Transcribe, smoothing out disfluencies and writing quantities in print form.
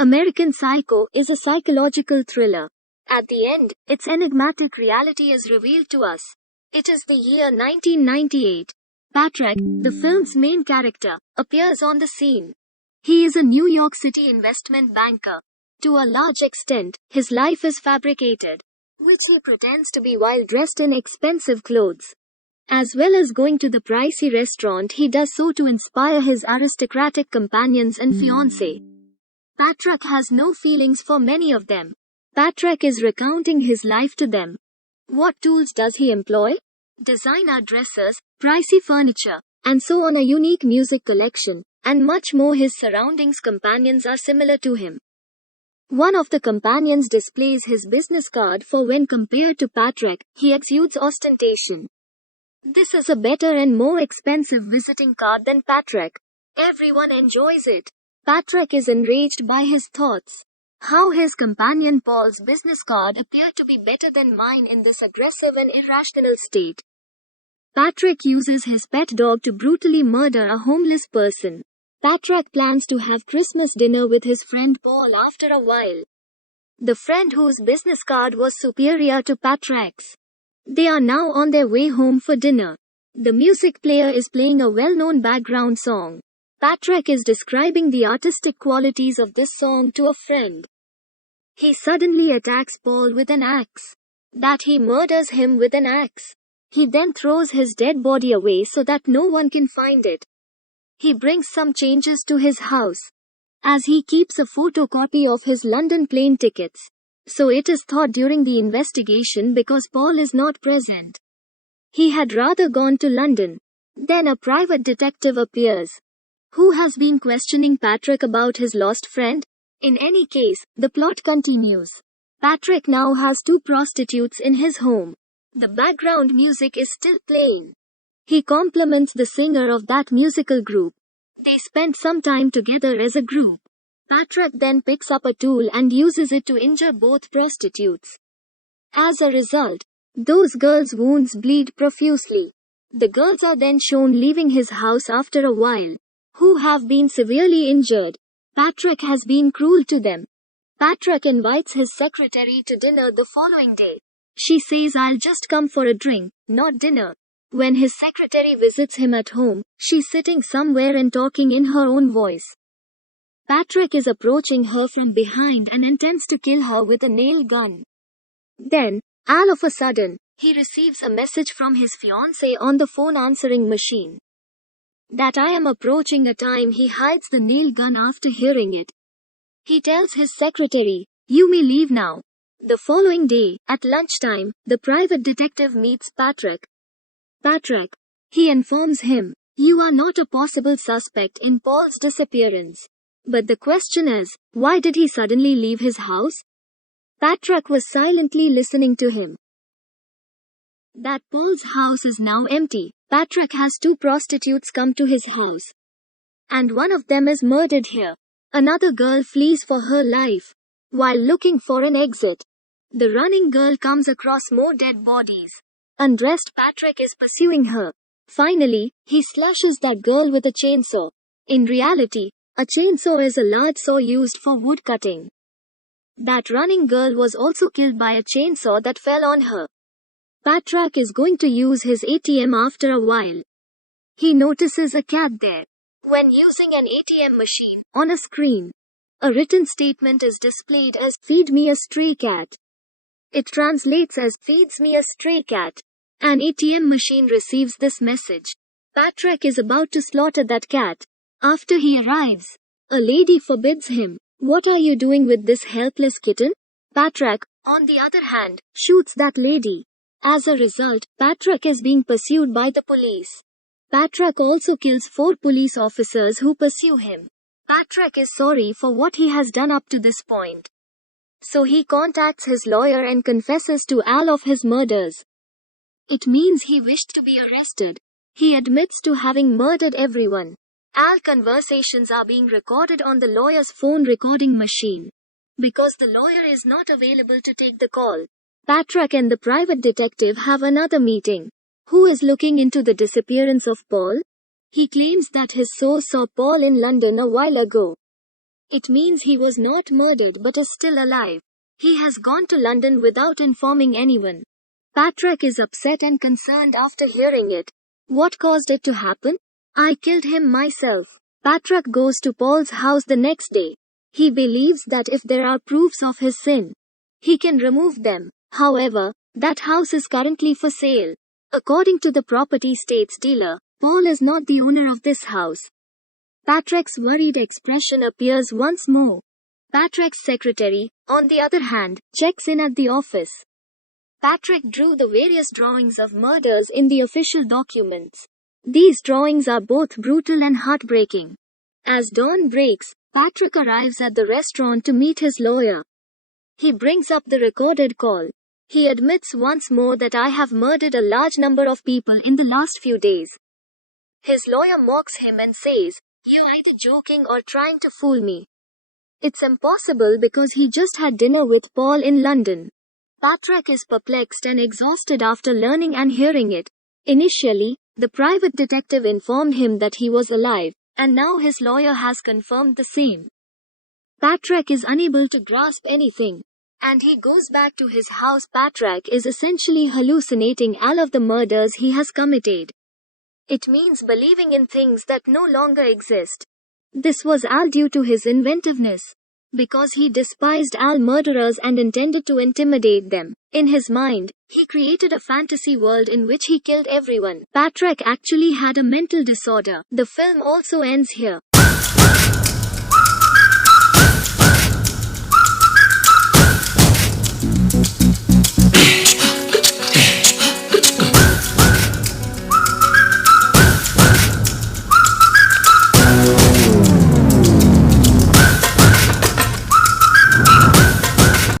American Psycho is a psychological thriller. At the end, its enigmatic reality is revealed to us. It is the year 1998. Patrick, the film's main character, appears on the scene. He is a New York City investment banker. To a large extent, his life is fabricated, which he pretends to be while dressed in expensive clothes. As well as going to the pricey restaurant, he does so to inspire his aristocratic companions and fiancée. Patrick has no feelings for many of them. Patrick is recounting his life to them. What tools does he employ? Designer dresses, pricey furniture, and so on, a unique music collection, and much more. His surroundings companions are similar to him. One of the companions displays his business card, for when compared to Patrick, he exudes ostentation. This is a better and more expensive visiting card than Patrick. Everyone enjoys it. Patrick is enraged by his thoughts. How his companion Paul's business card appeared to be better than mine in this aggressive and irrational state. Patrick uses his pet dog to brutally murder a homeless person. Patrick plans to have Christmas dinner with his friend Paul after a while. The friend whose business card was superior to Patrick's. They are now on their way home for dinner. The music player is playing a well-known background song. Patrick is describing the artistic qualities of this song to a friend. He suddenly attacks Paul with an axe. That he murders him with an axe. He then throws his dead body away so that no one can find it. He brings some changes to his house, as he keeps a photocopy of his London plane tickets. So it is thought during the investigation, because Paul is not present, he had rather gone to London. Then a private detective appears, who has been questioning Patrick about his lost friend. In any case, the plot continues. Patrick now has 2 prostitutes in his home. The background music is still playing. He compliments the singer of that musical group. They spend some time together as a group. Patrick then picks up a tool and uses it to injure both prostitutes. As a result, those girls' wounds bleed profusely. The girls are then shown leaving his house after a while, who have been severely injured. Patrick has been cruel to them. Patrick invites his secretary to dinner the following day. She says, "I'll just come for a drink, not dinner." When his secretary visits him at home, she's sitting somewhere and talking in her own voice. Patrick is approaching her from behind and intends to kill her with a nail gun. Then, all of a sudden, he receives a message from his fiancée on the phone answering machine. That I am approaching a time. He hides the nail gun after hearing it. He tells his secretary, "You may leave now." The following day, at lunchtime, the private detective meets Patrick. Patrick, he informs him, "You are not a possible suspect in Paul's disappearance. But the question is, why did he suddenly leave his house?" Patrick was silently listening to him. That Paul's house is now empty. Patrick has 2 prostitutes come to his house, and one of them is murdered here. Another girl flees for her life. While looking for an exit, the running girl comes across more dead bodies. Undressed Patrick is pursuing her. Finally, he slashes that girl with a chainsaw. In reality, a chainsaw is a large saw used for wood cutting. That running girl was also killed by a chainsaw that fell on her. Patrick is going to use his ATM after a while. He notices a cat there. When using an ATM machine, on a screen, a written statement is displayed as, "Feed me a stray cat." It translates as, "Feeds me a stray cat." An ATM machine receives this message. Patrick is about to slaughter that cat. After he arrives, a lady forbids him. "What are you doing with this helpless kitten?" Patrick, on the other hand, shoots that lady. As a result, Patrick is being pursued by the police. Patrick also kills 4 police officers who pursue him. Patrick is sorry for what he has done up to this point. So he contacts his lawyer and confesses to all of his murders. It means he wished to be arrested. He admits to having murdered everyone. All conversations are being recorded on the lawyer's phone recording machine. Because the lawyer is not available to take the call, Patrick and the private detective have another meeting. Who is looking into the disappearance of Paul? He claims that his source saw Paul in London a while ago. It means he was not murdered but is still alive. He has gone to London without informing anyone. Patrick is upset and concerned after hearing it. What caused it to happen? I killed him myself. Patrick goes to Paul's house the next day. He believes that if there are proofs of his sin, he can remove them. However, that house is currently for sale. According to the property state's dealer, Paul is not the owner of this house. Patrick's worried expression appears once more. Patrick's secretary, on the other hand, checks in at the office. Patrick drew the various drawings of murders in the official documents. These drawings are both brutal and heartbreaking. As dawn breaks, Patrick arrives at the restaurant to meet his lawyer. He brings up the recorded call. He admits once more that I have murdered a large number of people in the last few days. His lawyer mocks him and says, "You're either joking or trying to fool me." It's impossible because he just had dinner with Paul in London. Patrick is perplexed and exhausted after learning and hearing it. Initially, the private detective informed him that he was alive, and now his lawyer has confirmed the same. Patrick is unable to grasp anything, and he goes back to his house. Patrick is essentially hallucinating all of the murders he has committed. It means believing in things that no longer exist. This was all due to his inventiveness. Because he despised all murderers and intended to intimidate them. In his mind, he created a fantasy world in which he killed everyone. Patrick actually had a mental disorder. The film also ends here.